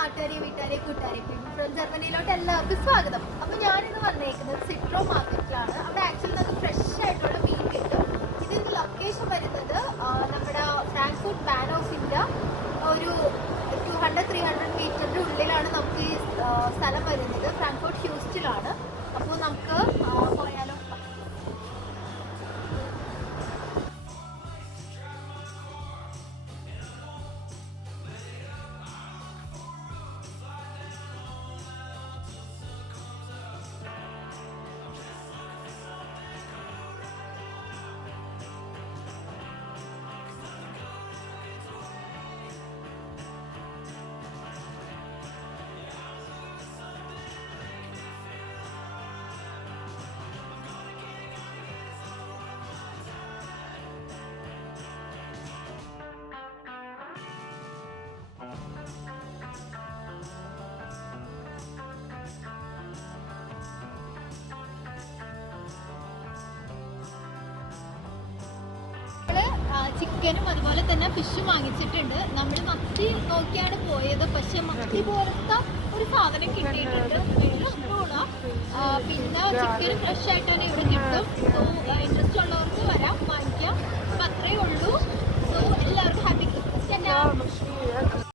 നാട്ടുകാരെ വീട്ടുകാരെ കൂട്ടുകാരെ ഫ്രം ജർമ്മനിയിലോട്ട് എല്ലാവർക്കും സ്വാഗതം. അപ്പോൾ ഞാനിന്ന് വന്നേക്കുന്നത് സിട്രോ മാർക്കറ്റിലാണ്. അവിടെ ആക്ച്വലി നമുക്ക് ഫ്രഷ് ആയിട്ടുള്ള മീൻ കിട്ടും. ഇതിൻ്റെ ലൊക്കേഷൻ വരുന്നത് നമ്മുടെ ഫ്രാങ്ക്ഫർട്ട് ബാനോഫിൻ്റെ ഒരു 200-300 മീറ്ററിൻ്റെ ഉള്ളിലാണ് നമുക്ക് ഈ സ്ഥലം വരുന്നത്. ഫ്രാങ്ക്ഫർട്ട് ഹ്യൂസ്റ്റിലാണ്. അപ്പോൾ നമുക്ക് പോയാലോ? ചിക്കനും അതുപോലെ തന്നെ ഫിഷും വാങ്ങിച്ചിട്ടുണ്ട്. നമ്മൾ മത്തി നോക്കിയാണ് പോയത്, പക്ഷെ മത്തി പോലത്തെ ഒരു സാധനം കിട്ടിയിട്ടുണ്ട്. പിന്നെ ചിക്കൻ ഫ്രഷ് ആയിട്ട് തന്നെ ഇവിടെ കിട്ടും. സോ ഇൻട്രസ്റ്റ് ഉള്ളവർക്ക് വരാം, വാങ്ങിക്കാം. അപ്പം അത്രയേ ഉള്ളൂ. സോ എല്ലാവർക്കും ഹാപ്പി ക്രിസ്മസ്.